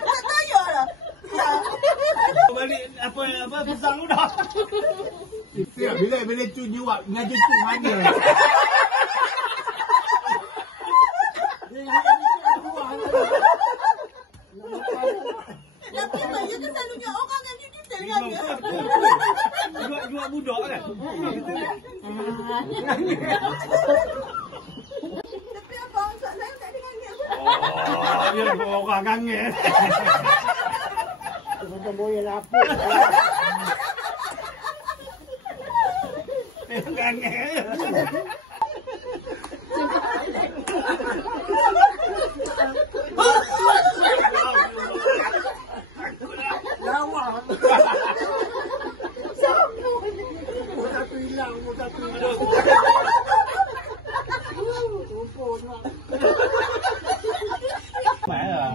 Tak tayar lah. Balik apa pisang lu dah. Bila tu jawab ngaji tu mana? Tapi saya kan selalunya orang ngaji kita kan. Jual budak kan? Tapi abang saya tak ada ngangit. Oh, dia orang ngangit. Macam boleh lapuk. Ngangit. Lawa. Mudah tu hilang. Tumpul. Baik lah.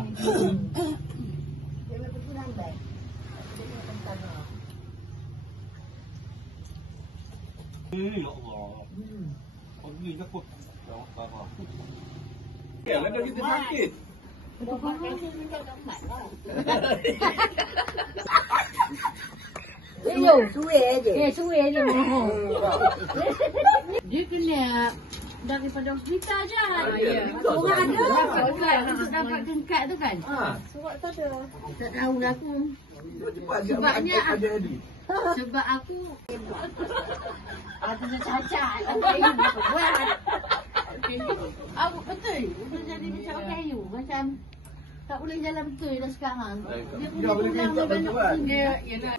Jangan pergi lambat. Ya Allah. Pergi takut. Ya, ada kita sakit. Suai je. Dia kena daripada hospital je. Orang ada untuk dapatkan kad tu kan. Surat tak ada. Tak tahu lah aku. Sebabnya sebab aku ada cacat. Aku betul jadi macam orang kayu. Macam tak boleh jalan betul dah sekarang. Dia punya tulang dia banyak. Dia